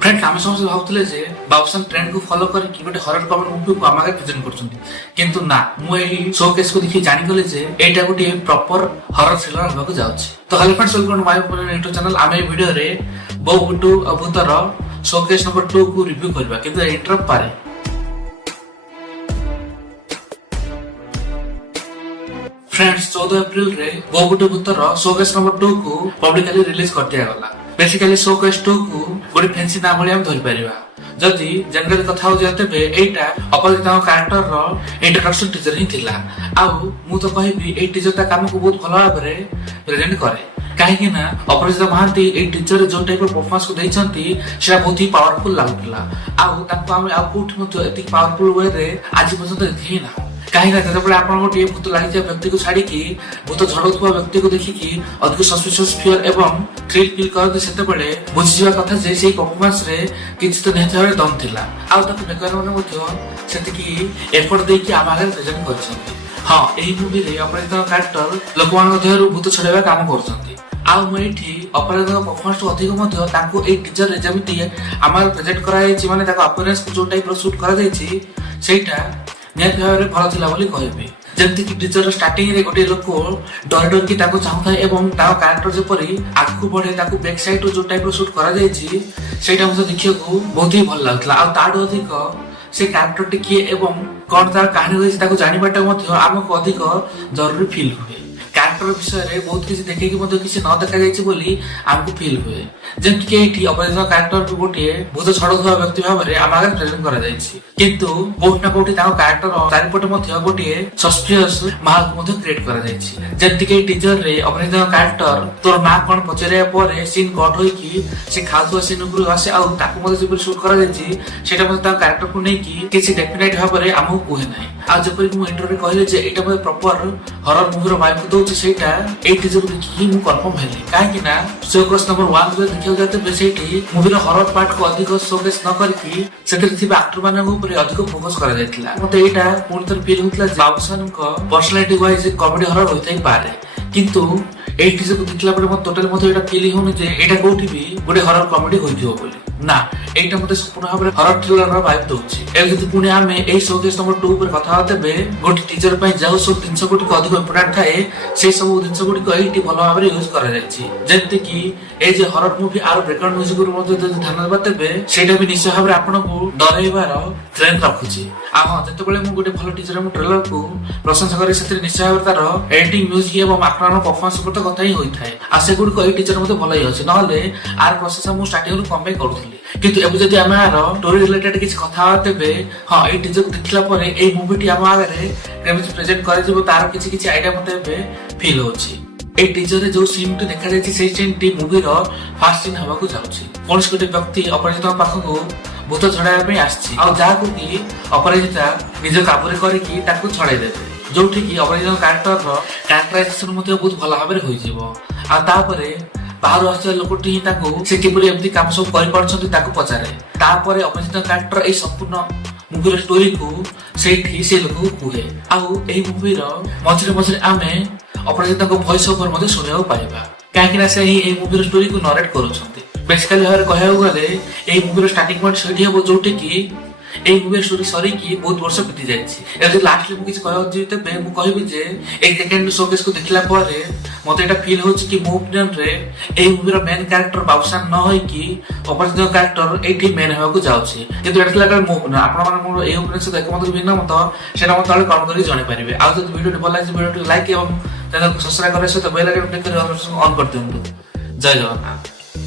Friends आम समस्त भावुले जे बाबूसान trend को फॉलो करके गोटे हरर कमेडी मूवी को आम आगे प्रेजेंट करछंती किंतु ना मु शो केस को देखि जानि गले जे एटा गोटे प्रॉपर हरर थ्रिलर होबा को जाउछि। तो hello friends welcome to my YouTube channel. आम ए वीडियो रे बो बुटू अभूतर शो केस नंबर 2 को रिव्यू करबा किंतु इंटरप्ट पारे। फ्रेंड्स 14 अप्रैल रे बो बुटू भूतर शो केस नंबर 2 को पब्लिकली रिलीज कर दिया गला। बेसिकली शो केस 2 को गोटे फैंसी नाम भली हम धरि परिबा। जदि जनरल कथा हो जाते बे एटा अपरिचित कैरेक्टर रो इंट्रोडक्शन टीचर ही थिला। आउ मु तो कहबी ए टीचर ता काम को बहुत भलो भाबरे प्रेजेंट करे काहे ना अपरिचित महांती ए टीचर जो टाइप ऑफ परफॉर्मेंस को दैछंती सेटा बहुत ही पावरफुल लागुतला। आउ ताको हम आ कोठ मत एति पावरफुल वे रे आज पर्यंत देखि ना काहे ना जब आपण गोटे भूत लागि व्यक्ति को छाड़ी की भूत झड़ुवा व्यक्ति को देखि की अधिक सस्पिशियस फियर एवं थ्रिल फील करते सेते बेले बुझिवा कथा जे सेही परफॉर्मेंस रे किछि तो नेता रे दम थिला। आ ताको बेकार माने मथो सेति की एफर्ट दे की आमागे प्रेजेंट करछंती। हां एही मूवी रे अपरिचित कैरेक्टर लोकमान मध्यरु भूत छड़ेबा काम करछंती। आ मुइठी अपराध परफॉर्मेंस अधिक मध्य ताको ए टीचर रे जेमिति आमार प्रेजेंट कराय छि माने ताको अपीयरेंस को जो टाइप रो शूट करा जाय छि सेटा नियत भाव में भल थिला बोली कहबी। जेमति कि टीचर स्टार्टिंग रे गोटे लोक डर डर की ताको चाहता है एवं ताको कैरेक्टर जेपरी आगु बढ़े ताको बैक साइड रो जो टाइप रो शूट करा जाय छि सेटा मुझे देखियो को बहुत ही भल लागतला। आ ताडो अधिक से कैरेक्टर टिके एवं कोन तार कहानी होई ताको जानि बाटा मध्य हमको अधिक जरूरी फील हुए। कैरेक्टर विषय रे बहुत किसी देखे कि मध्य किसी न देखा जाय छि बोली हमको फील हुए। जेमति कि एठी अपरिचित कैरेक्टर को गोटे भूत छड़ुवा व्यक्ति भाव रे आम आगे प्रेजेंट करा जाय छि किंतु कोठ ना कोठी ताको कैरेक्टर चारिपटे मध्य गोटे सस्पिशियस माहौल मध्य क्रिएट करा जाय छि। जेमति कि टीचर रे अपरिचित कैरेक्टर तोर ना कोन पचरे परे सीन कट होई कि से खासुआ सीन ऊपर आसे आ ताको मध्य जे शूट करा जाय छि सेटा मध्य ताको कैरेक्टर को नै कि किसी डेफिनेट भाव रे हमहु कोहे नै। आ जेपरि मु इंटरव्यू रे कहले जे एटा मध्य प्रॉपर हरर मूवी रो वाइब को दोछि सेटा ए टीचर को देखि मु कंफर्म हेली काहे कि ना शो केस नंबर 1 को देखियो जाते बेसिटी मूवी रो हरर पार्ट को अधिक शोकेस न करकी सेतिर थिबा एक्टर मानन ऊपर अधिक फोकस करा जायतिला। मते एटा पूर्ण तर फील होतला बाबूसान को पर्सनालिटी वाइज कॉमेडी हरर होइथाई पारे किंतु ए टीचर को देखला पर मत टोटल मते एटा फील होनु जे एटा कोठी भी गोटे हरर कॉमेडी होइथियो बोली ना एटा मते संपूर्ण भाबरे हरर थ्रिलर रो वाइब दोछि। ए जति पुणे आमे ए शो केस नंबर 2 पर कथा होते बे गोटे टीचर पय जाउ सब 300 कोटी को अधिक इंपोर्टेंट थाए से सब 300 कोटी को एटी भलो भाबरे यूज करा जायछि। जेते कि ए जे हरर मूवी आरो बैकग्राउंड म्यूजिक रो मते जति ध्यान देबाते बे सेटा भी निश्चय भाबरे आपन को डराइबार ट्रेंड रखुछि। आ हां जते बेले मु गोटे भलो टीचर मु ट्रेलर को प्रशंसा करी सेतिर निश्चय भाबरे तार एडिटिंग म्यूजिक एवं आक्रमण परफॉर्मेंस पर कथा ही होई थाए। आ से गुड को ए टीचर मते भलो ही अछि नहले आर प्रशंसा मु स्टार्टिंग रो कम करथली किंतु एबे जदि हम आरो स्टोरी रिलेटेड किछ कथा होते बे हां ए टीचर को देखला परे ए मूवीटी हम आगे केमिति प्रेजेंट करे जबो तार किछ आईडिया मते बे फील होछि। ए टीचर रे जो सीन तो देखा जाय छि से scene T movie row first scene हवा को जाउछि। कोनस कोटे व्यक्ति अपरिचित पाख को भूत छड़ाया पे आछि आ जा को कि अपरिचित निज काबुरे करे कि ताको छड़ाई देबे जोठी कि अपरिचित कैरेक्टर रो कैरेक्टराइजेशन मते बहुत भला भाबरे होई जिवो। आ तापरे बाहर आसे लोकटी ताको से किपरि एमति काम सब करि परछन्ती ताको पचारे तापरे अपरिचित कैरेक्टर ए संपूर्ण मूवी रो स्टोरी को सेठी से लोक कुहे। आउ एही मूवी रो मझरे मझरे आमे अपरिचित को वॉइस ओवर मध्ये सुनियो पाइबा काहे कि ना से एही मूवी रो स्टोरी को नरेट करूछन्ती। बेसिकली हर कहया गले एही मूवी रो स्टार्टिंग पॉइंट सेठी हो जोठी कि ए मूवी स्टोरी सरी की बहुत वर्ष बीती जायछि। ए जे लास्ट में किछ कहय जे तबे मु कहबी जे एक सेकंड शो केस को देखला परे मते एटा फील होछि कि मो ओपिनियन रे ए मूवी रो मेन कैरेक्टर बाबूसान न होय कि अपरिचित कैरेक्टर एठी मेन होय को जाउछि किंतु एटा लागल मो ओपिनियन आपण माने मोर ए ओपिनियन से देख मते भिन्न मत सेटा मते कमेंट करि जणे परिबे। आ जदि वीडियो भल लागि वीडियो लाइक एवं चैनल को सब्सक्राइब करे से तो बेल आइकन क्लिक करि ऑन कर दियंतु। जय जगन्नाथ।